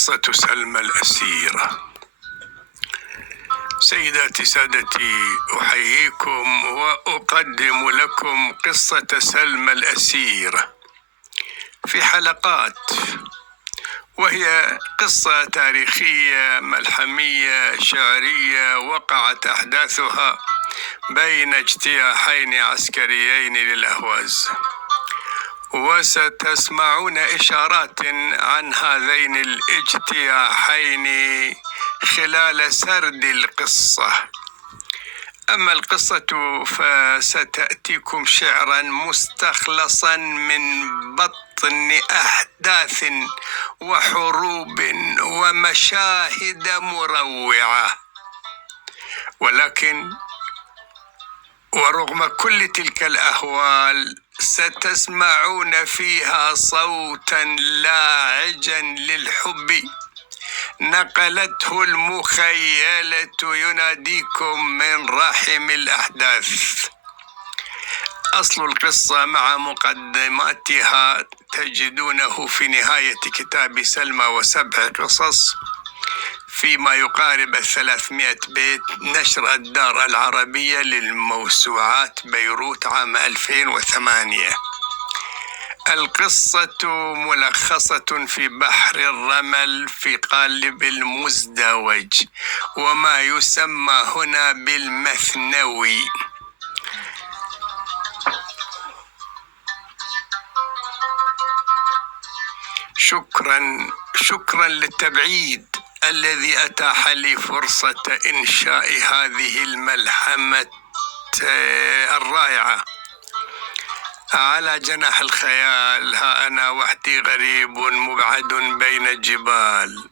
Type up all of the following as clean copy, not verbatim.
قصة سلمى الأسيرة. سيداتي سادتي، أحييكم وأقدم لكم قصة سلمى الأسيرة في حلقات، وهي قصة تاريخية ملحمية شعرية وقعت أحداثها بين اجتياحين عسكريين للأهواز، وستسمعون إشارات عن هذين الاجتياحين خلال سرد القصة. أما القصة فستأتيكم شعرا مستخلصا من بطن أحداث وحروب ومشاهد مروعة، ولكن ورغم كل تلك الأهوال ستسمعون فيها صوتا لاعجا للحب نقلته المخيلة يناديكم من رحم الأحداث. أصل القصة مع مقدماتها تجدونه في نهاية كتاب سلمى وسبع قصص فيما يقارب 300 بيت، نشر الدار العربية للموسوعات بيروت عام 2008. القصة ملخصة في بحر الرمل في قالب المزدوج، وما يسمى هنا بالمثنوي. شكرا للتبعيد الذي أتاح لي فرصة إنشاء هذه الملحمة الرائعة. على جناح الخيال ها أنا وحدي غريب مبعد بين الجبال،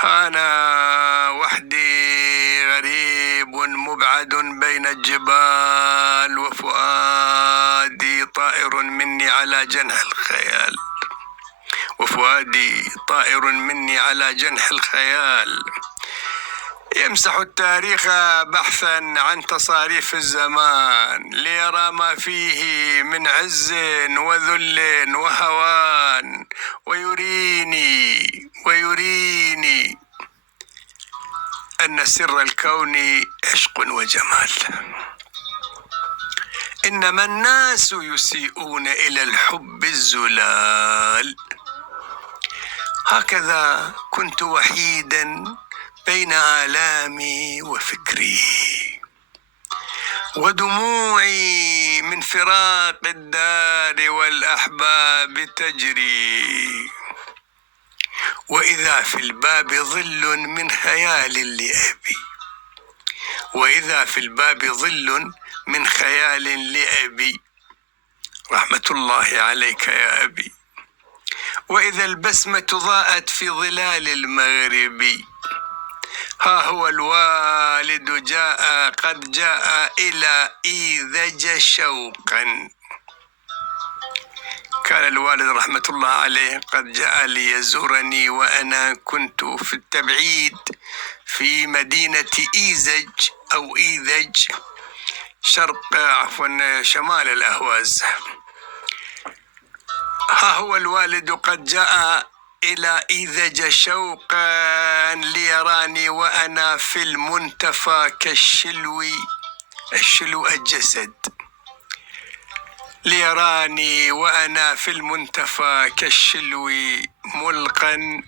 ها أنا وحدي غريب مبعد بين الجبال، وفؤادي طائر مني على جناح الخيال، وفؤادي طائر مني على جنح الخيال، يمسح التاريخ بحثا عن تصاريف الزمان ليرى ما فيه من عز وذل وهوان، ويريني أن سر الكون عشق وجمال. إنما الناس يسيئون إلى الحب الزلال. هكذا كنت وحيدا بين آلامي وفكري ودموعي من فراق الدار والأحباب تجري، وإذا في الباب ظل من خيال لأبي، وإذا في الباب ظل من خيال لأبي، رحمة الله عليك يا أبي، وإذا البسمة ضاءت في ظلال المغرب، ها هو الوالد قد جاء إلى إيذج شوقا. كان الوالد رحمة الله عليه قد جاء ليزورني وأنا كنت في التبعيد في مدينة إيزج أو إيذج شمال الأهواز. ها هو الوالد قد جاء إلى إيذج شوقا ليراني وأنا في المنتفى كالشلو الجسد، ليراني وأنا في المنتفى كالشلو ملقا،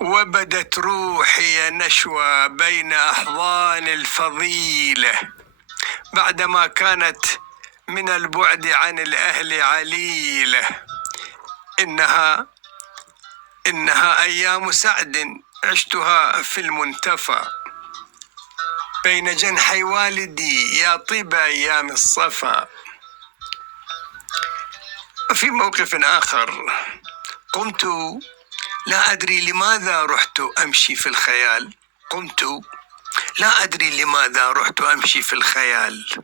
وبدت روحي نشوى بين أحضان الفضيلة بعدما كانت من البعد عن الأهل عليلة. إنها أيام سعد عشتها في المنتفى بين جنحي والدي، يا طيب أيام الصفا. وفي موقف آخر قمت لا أدري لماذا رحت أمشي في الخيال،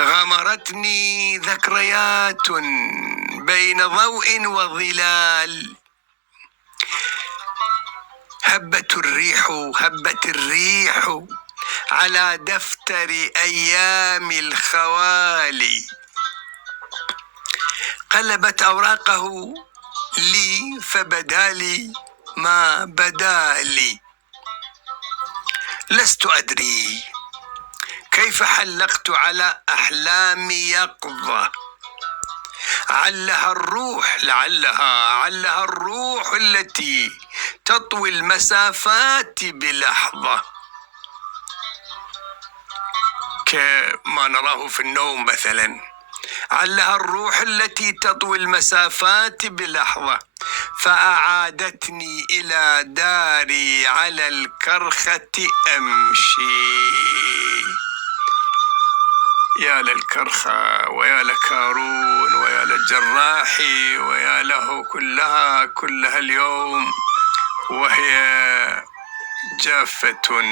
غمرتني ذكريات بين ضوء وظلال، هبت الريح على دفتر أيام الخوالي، قلبت أوراقه لي فبدا لي ما بدا لي. لست أدري كيف حلقت على أحلامي يقظة، علها الروح التي تطوي المسافات بلحظة، كما نراه في النوم مثلا. علها الروح التي تطوي المسافات بلحظة، فأعادتني إلى داري على الكرخة أمشي. يا للكرخة ويا لكارون ويا للجراحي ويا له كلها اليوم وهي جافة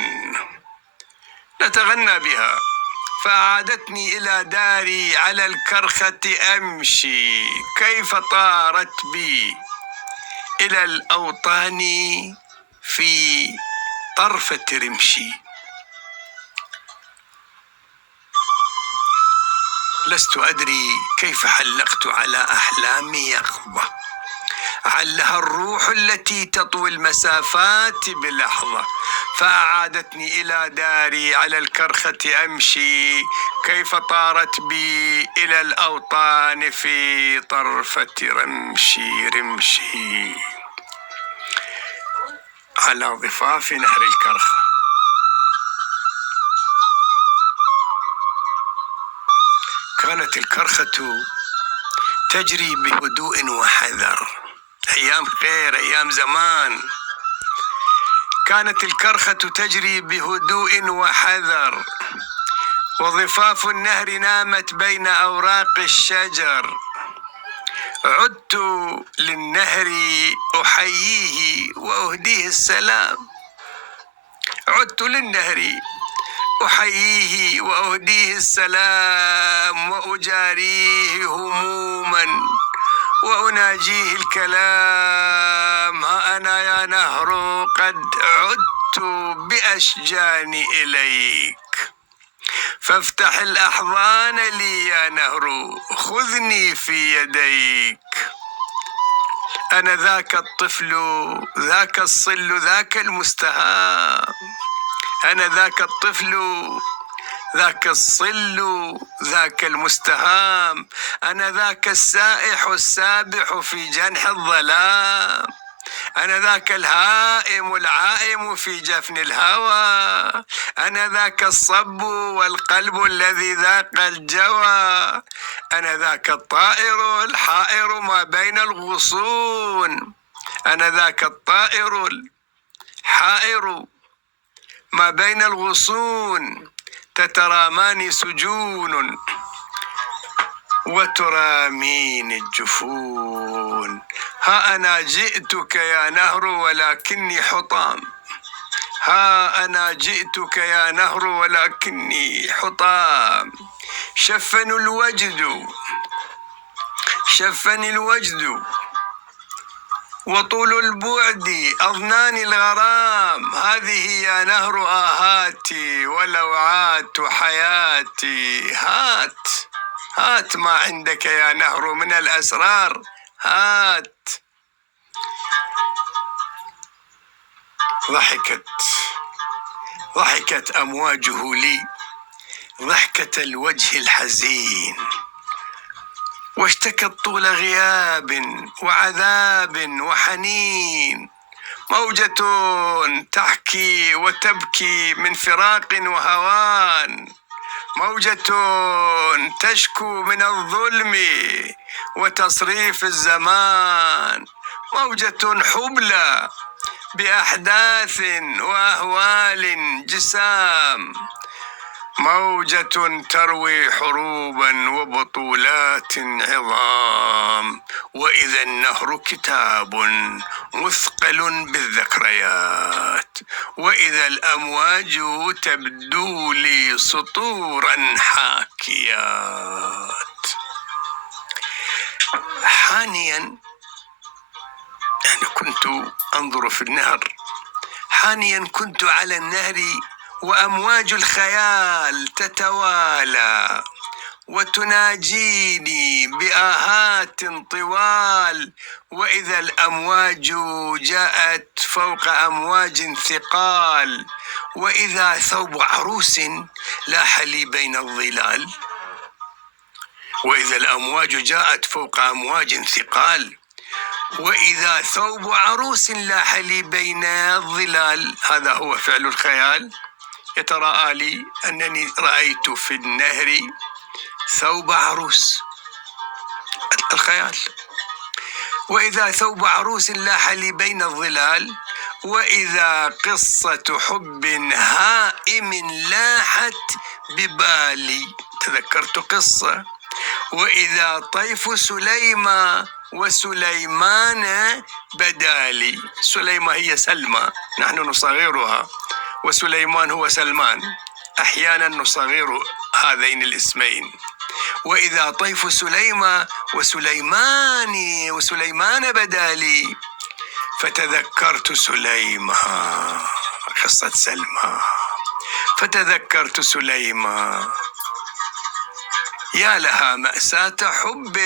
نتغنى بها. فأعادتني إلى داري على الكرخة أمشي، كيف طارت بي إلى الأوطان في طرفة رمشي. لست أدري كيف حلقت على أحلامي يقظة، علها الروح التي تطوي المسافات بلحظة، فأعادتني إلى داري على الكرخة أمشي، كيف طارت بي إلى الأوطان في طرفة رمشي. على ضفاف نهر الكرخة كانت الكرخة تجري بهدوء وحذر. أيام خير، أيام زمان، كانت الكرخة تجري بهدوء وحذر، وضفاف النهر نامت بين أوراق الشجر. عدت للنهر أحييه وأهديه السلام، عدت للنهر أحييه وأهديه السلام، وأجاريه هموما وأناجيه الكلام. ها أنا يا نهر قد عدت بأشجاني إليك، فافتح الأحضان لي يا نهر، خذني في يديك. أنا ذاك الطفل، ذاك الصل، ذاك المستهام. أنا ذاك الطفل، ذاك الصل، ذاك المستهام. أنا ذاك السائح السابح في جنح الظلام. أنا ذاك الهائم العائم في جفن الهوى. أنا ذاك الصب والقلب الذي ذاق الجوى. أنا ذاك الطائر الحائر ما بين الغصون. أنا ذاك الطائر الحائر ما بين الغصون، تتراماني سجون وترامين الجفون. ها أنا جئتك يا نهر ولكني حطام، ها أنا جئتك يا نهر ولكني حطام. شفني الوجد وطول البعد أظناني الغرام. هذه يا نهر آهاتي ولوعات حياتي. هات ما عندك يا نهر من الأسرار، هات. ضحكت أمواجه لي ضحكة الوجه الحزين، واشتكت طول غياب وعذاب وحنين. موجة تحكي وتبكي من فراق وهوان، موجة تشكو من الظلم وتصريف الزمان، موجة حبلى بأحداث وأهوال جسام، موجة تروي حروبا وبطولات عظام. وإذا النهر كتاب مثقل بالذكريات، وإذا الأمواج تبدو لي سطورا حاكيات. حانيا أنا كنت أنظر في النهر، حانيا كنت على النهر وأمواج الخيال تتوالى، وتناجيني بآهات طوال، وإذا الأمواج جاءت فوق أمواج ثقال، وإذا ثوب عروس لاح لي بين الظلال. وإذا الأمواج جاءت فوق أمواج ثقال، وإذا ثوب عروس لاح لي بين الظلال. هذا هو فعل الخيال. يتراءى لي أنني رأيت في النهر ثوب عروس، الخيال. وإذا ثوب عروس لاح لي بين الظلال، وإذا قصة حب هائم لاحت ببالي. تذكرت قصة. وإذا طيف سليمى وسليمان بدالي. سليمى هي سلمى، نحن نصغرها، وسليمان هو سلمان، أحيانا نصغر هذين الاسمين. وإذا طيف سليمى وسليمان بدالي، فتذكرت سليمى، قصة سلمى، فتذكرت سليمى. يا لها مأساة حب،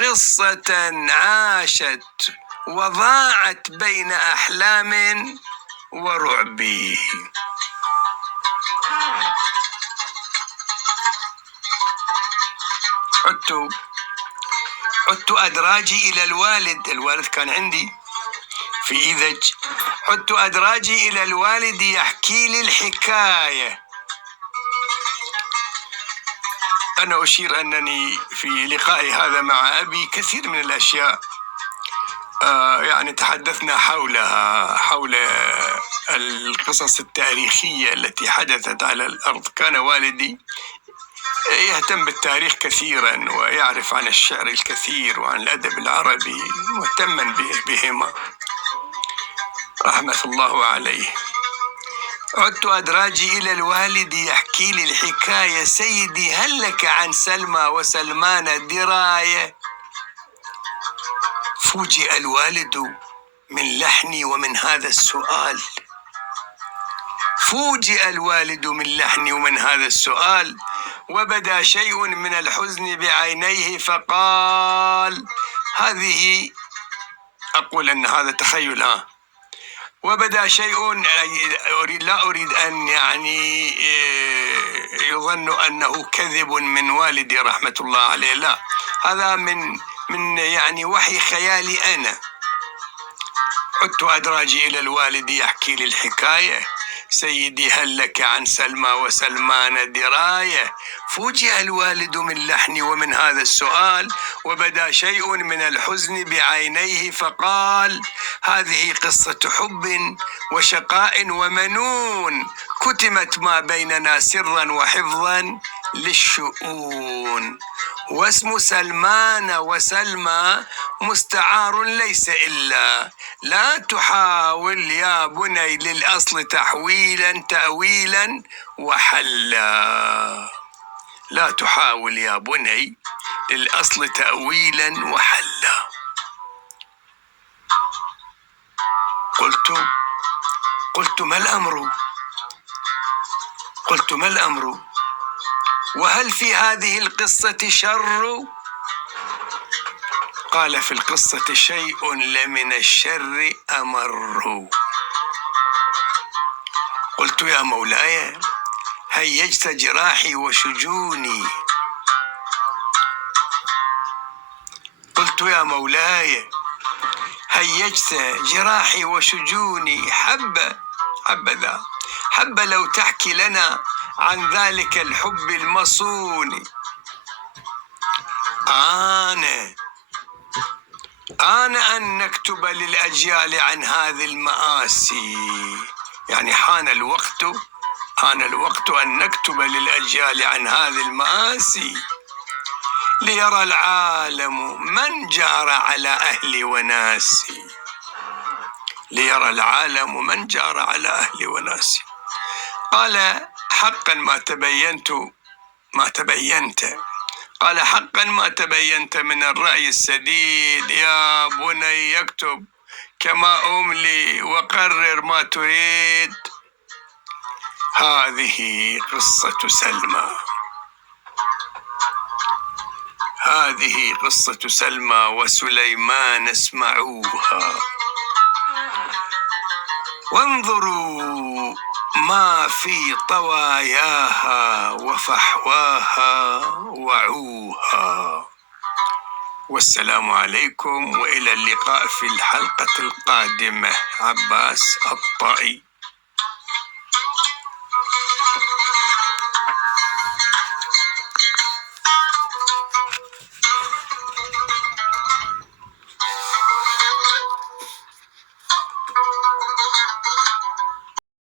قصة عاشت وضاعت بين أحلام ورعب. عدت أدراجي إلى الوالد كان عندي في إيذج. عدت أدراجي إلى الوالد يحكي لي الحكاية. أنا أشير أنني في لقائي هذا مع أبي كثير من الأشياء يعني تحدثنا حولها، حول القصص التاريخية التي حدثت على الأرض. كان والدي يهتم بالتاريخ كثيرا، ويعرف عن الشعر الكثير وعن الأدب العربي، مهتما بهما رحمة الله عليه. عدت أدراجي إلى الوالد يحكي لي الحكاية، سيدي هل لك عن سلمى وسلمان دراية؟ فوجئ الوالد من لحني ومن هذا السؤال. فوجئ الوالد من لحني ومن هذا السؤال، وبدا شيء من الحزن بعينيه فقال، هذه أقول أن هذا تخيل، وبدا شيء، لا أريد أن يعني يظن أنه كذب من والدي رحمة الله عليه، لا، هذا من يعني وحي خيالي أنا. عدت أدراجي إلى الوالد يحكي لي الحكاية، سيدي هل لك عن سلمى وسلمان دراية؟ فوجئ الوالد من لحني ومن هذا السؤال، وبدا شيء من الحزن بعينيه فقال، هذه قصة حب وشقاء ومنون، كتمت ما بيننا سرا وحفظا للشؤون، واسم سلمان وسلمى مستعار ليس إلا، لا تحاول يا بني للأصل تأويلا وحلا. لا تحاول يا بني للأصل تأويلا وحلا. قلت ما الأمر؟ وهل في هذه القصة شر؟ قال في القصة شيء لمن الشر أمر. قلت يا مولاي هيجت جراحي وشجوني. قلت يا مولاي هيجت جراحي وشجوني، حب لو تحكي لنا عن ذلك الحب المصون. آن أن نكتب للأجيال عن هذه المآسي، يعني حان الوقت أن نكتب للأجيال عن هذه المآسي، ليرى العالم من جار على أهل وناسي. ليرى العالم من جار على أهل وناسي. قال حقا ما تبينت. قال حقا ما تبينت من الرأي السديد، يا بني يكتب كما أملي وقرر ما تريد. هذه قصة سلمى. هذه قصة سلمى وسليمان، اسمعوها وانظروا ما في طواياها وفحواها وعوها. والسلام عليكم وإلى اللقاء في الحلقة القادمة. عباس الطائي.